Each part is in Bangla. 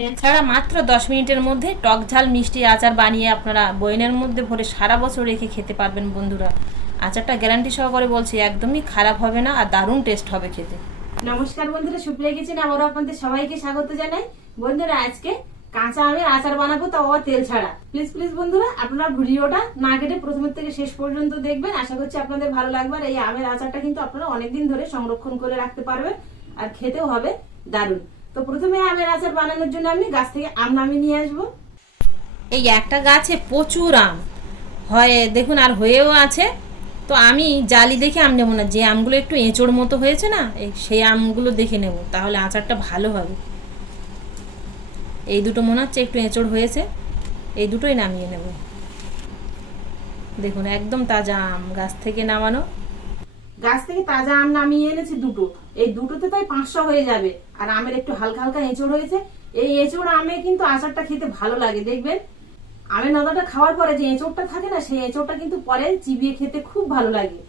তেল ছাড়া মাত্র 10 মিনিটের মধ্যে টক ঝাল মিষ্টি আচার বানিয়ে আপনারা বয়নের মধ্যে ভরে সারা বছর রেখে খেতে পারবেন বন্ধুরা। আচারটা গ্যারান্টি সহকারে বলছি একদমই খারাপ হবে না আর দারুণ টেস্ট হবে খেতে। নমস্কার বন্ধুরা, সুপ্রিয়া কিচেন আবারও আপনাদের সবাইকে স্বাগত জানাই। বন্ধুরা আজকে কাঁচা আমের আচার বানাবো, তাও আবার তেল ছাড়া। প্লিজ প্লিজ বন্ধুরা আপনারা ভিডিওটা না কেটে প্রথম থেকে শেষ পর্যন্ত দেখবেন, আশা করছি আপনাদের ভালো লাগবে। আর এই আমের আচারটা কিন্তু আপনারা অনেকদিন ধরে সংরক্ষণ করে রাখতে পারবেন আর খেতেও হবে দারুণ। তো প্রথমে আমের আচার বানানোর জন্য আমি গাছ থেকে আম নামিয়ে নিয়ে আসবো। এই একটা গাছে প্রচুর আম হয় দেখুন, আর হয়েও আছে। তো আমি জালি দেখে আম নেবো না, যে আমগুলো একটু এঁচোড় মতো হয়েছে না সেই আমগুলো দেখে নেব, তাহলে আচারটা ভালো হবে। এই দুটো মনে হচ্ছে একটু এঁচোড় হয়েছে, এই দুটোই নামিয়ে নেব। দেখুন একদম তাজা আম গাছ থেকে নামানো। গাছ থেকে তাজা আম নামিয়ে এনেছি দুটো, এই দুটোতে তাই 500 হয়ে যাবে। আর আমের একটু হালকা হালকা এঁচোড় হয়েছে। এই এঁচোড় আমে কিন্তু আচারটা খেতে ভালো লাগে। দেখবেন আমের নদাটা খাওয়ার পরে যে এঁচোড়টা থাকে না, সেই এঁচোড়টা কিন্তু পরে চিবিয়ে খেতে খুব ভালো লাগে।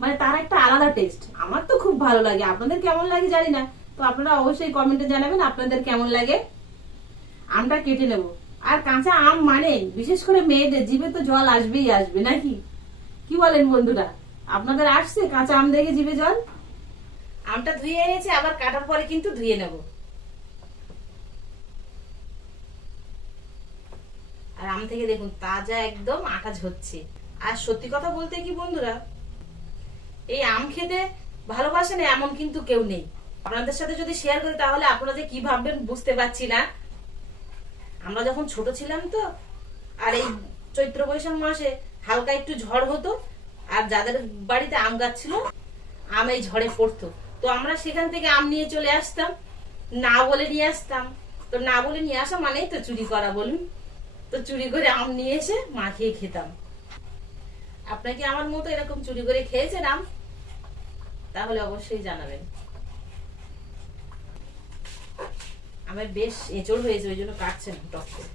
মানে তার একটা আলাদা টেস্ট। আমার তো খুব ভালো লাগে, আপনাদের কেমন লাগে জানি না। তো আপনারা অবশ্যই কমেন্টে জানাবেন আপনাদের কেমন লাগে। আমটা কেটে নেব। আর কাঁচা আম মানে বিশেষ করে মেয়েদের জিভে তো জল আসবেই আসবে, নাকি কি বলেন বন্ধুরা? আপনাদের আসছে কাঁচা আম দেখে জিভে জল? আমটা ধুয়ে এনেছি, আবার কাটার পরে কিন্তু ধুয়ে নেব। আর আম থেকে দেখুন তাজা একদম আঠা ঝরছে। আর সত্যি কথা বলতে কি বন্ধুরা, এই আম খেতে ভালোবাসে না এমন কিন্তু কেউ নেই। আপনাদের সাথে যদি শেয়ার করি তাহলে আপনারা যে কি ভাববেন বুঝতে পারছি না। আমরা যখন ছোট ছিলাম তো, আর এই চৈত্র বৈশাখ মাসে হালকা একটু ঝড় হতো, আর যাদের বাড়িতে আম গাছ ছিল আম এই ঝড়ে পড়তো, তো আমরা সেখান থেকে আম নিয়ে চলে আসতাম, না বলে নিয়ে আসতাম। তো না বলে নিয়ে আসা মানেই তো চুরি করা বলুন। তো চুরি করে আম নিয়ে এসে মাখিয়ে খেতাম। আপনাকে আমার মতো এরকম চুরি করে খেয়েছেন আম? তাহলে অবশ্যই জানাবেন। আমার বেশ এঁচড় হয়েছে, ওই জন্য কাটছেন টক করে।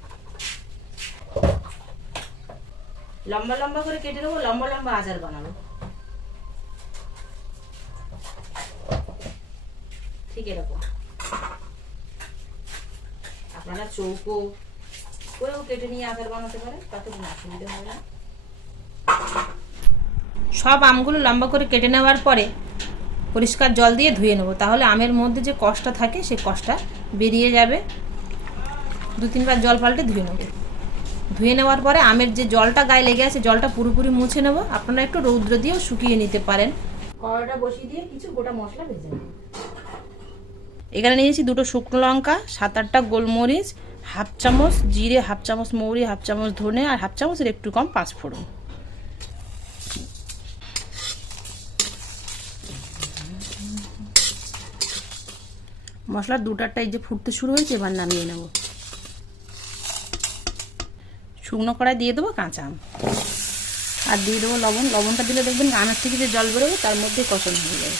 লম্বা লম্বা করে কেটে নেবো, লম্বা লম্বা আচার বানাবো। ঠিক এরকম আপনারা চৌকো করেও কেটে নিয়ে আচার বানাতে পারেন, তাতে কোনো অসুবিধা হবে না। সব আমগুলো লম্বা করে কেটে নেওয়ার পরে পরিষ্কার জল দিয়ে ধুয়ে নেব, তাহলে আমের মধ্যে যে কষটা থাকে সেই কষটা বেরিয়ে যাবে। 2-3 বার জল পাল্টে ধুয়ে নেব। ধুয়ে নেওয়ার পরে আমের যে জলটা গায়ে লেগে আছে জলটা পুরোপুরি মুছে নেব। আপনারা একটু রৌদ্র দিয়েও শুকিয়ে নিতে পারেন। কড়াইটা বসিয়ে দিয়ে কিছু গোটা মশলা ভেজে নেব। এখানে নিয়েছি 2টো শুকনো লঙ্কা, 7-8টা গোলমরিচ, 1/2 চামচ জিরে, 1/2 চামচ মৌরি, 1/2 চামচ ধনে, আর 1/2 চামচের একটু কম 5 ফোড়ন। মশলার 2টারটা এই যে ফুটতে শুরু হয়েছে, এবার নামিয়ে নেব। শুকনো কড়াই দিয়ে দেবো কাঁচা আম, আর দিয়ে দেবো লবণ। লবণটা দিলে দেখবেন আমের থেকে যে জল বেরোবে তার মধ্যে কষানো হয়ে যাবে।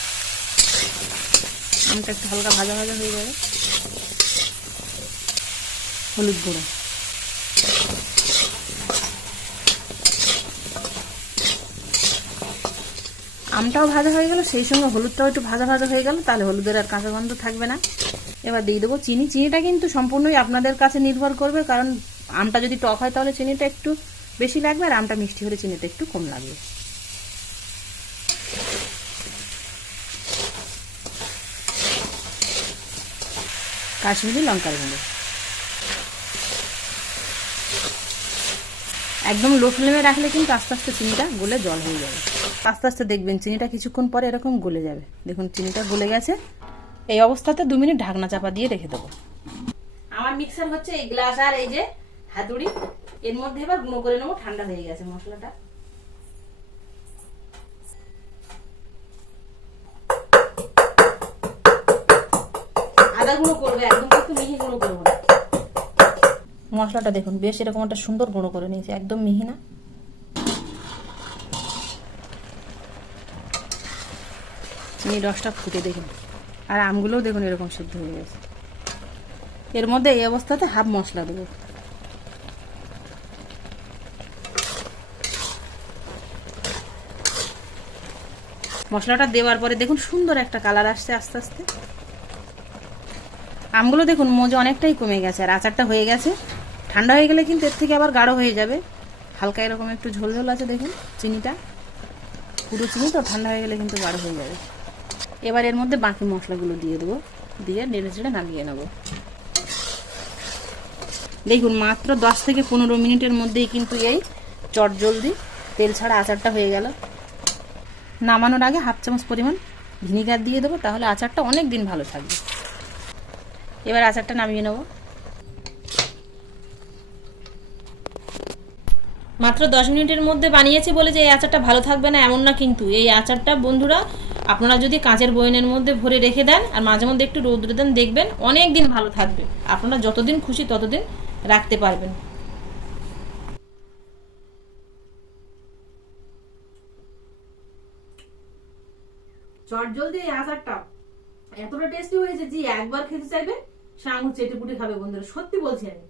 আমটা একটু হালকা ভাজা ভাজা হয়ে যাবে। হলুদ গুঁড়ো, আমটাও ভাজা হয়ে গেল, সেই সঙ্গে হলুদটাও একটু ভাজা ভাজা হয়ে গেল, তাহলে হলুদের আর কাঁচা গন্ধ থাকবে না। এবার দিয়ে দেবো চিনি। চিনিটা কিন্তু সম্পূর্ণই আপনাদের কাছে নির্ভর করবে, কারণ আমটা যদি টক হয় তাহলে চিনিটা একটু বেশি লাগবে, আর আমটা মিষ্টি হলে চিনিটা একটু কম লাগবে। কাশ্মীরি লঙ্কার গুঁড়ো একদম লো ফ্লেমে রাখলে কিন্তু আস্তে আস্তে চিনিটা গলে জল হয়ে যাবে। আস্তে আস্তে দেখবেন চিনিটা কিছুক্ষণ পরে এরকম গলে যাবে। দেখুন চিনিটা গলে গেছে। এই অবস্থাতে 2 মিনিট ঢাকনা চাপা দিয়ে রেখে দেবো। আমার মিক্সার হচ্ছে এই গ্লাস আর এই যে হাতুড়ি, এর মধ্যে এবার গুঁড়ো করে নেবো। ঠান্ডা হয়ে গেছে মশলাটা। আদা গুঁড়ো করবে, একদম কিন্তু মিহি গুঁড়ো করবো না। মশলাটা দেখুন বেশ এরকম একটা সুন্দর গুঁড়ো করে নিয়েছি, একদম মিহি না। চিনি রসটা ফুটে দেখুন, আর আমগুলোও দেখুন এরকম সিদ্ধ হয়ে গেছে। এর মধ্যে এই অবস্থাতে 1/2 মশলা দেবো। মশলাটা দেওয়ার পরে দেখুন সুন্দর একটা কালার আসছে আস্তে আস্তে। আমগুলো দেখুন মজা অনেকটাই কমে গেছে, আর আচারটা হয়ে গেছে। ঠান্ডা হয়ে গেলে কিন্তু এর থেকে আবার গাঢ় হয়ে যাবে। হালকা এরকম একটু ঝোল ঝোল আছে দেখুন, চিনিটা পুরো চিনি তো, ঠান্ডা হয়ে গেলে কিন্তু গাঢ় হয়ে যাবে। এবার এর মধ্যে বাকি মশলাগুলো দিয়ে দেবো, দিয়ে নেড়ে চেড়ে নামিয়ে নেবো। দেখুন মাত্র 10 থেকে 15 মিনিটের মধ্যেই কিন্তু এই চটজলদি তেল ছাড়া আচারটা হয়ে গেল। নামানোর আগে 1/2 চামচ পরিমাণ ভিনিগার দিয়ে দেবো, তাহলে আচারটা অনেক দিন ভালো থাকবে। এবার আচারটা নামিয়ে নেব। মাত্র 10 মিনিটের মধ্যে বানিয়েছি বলে যে এই আচারটা ভালো থাকবে না এমন না, কিন্তু এই আচারটা বন্ধুরা আপনারা যদি কাঁচের বয়নের মধ্যে ভরে রেখে দেন আর মাঝে মধ্যে একটু রোদ্রে দেন, দেখবেন অনেক দিন ভালো থাকবে। আপনারা যতদিন খুশি ততদিন রাখতে পারবেন। চটজলদি এই আচারটা এতটা টেস্টি হয়েছে যে একবার খেতে চাইবে সে আঙুল চেটে পুটে খাবে বন্ধুরা, সত্যি বলছি আমি।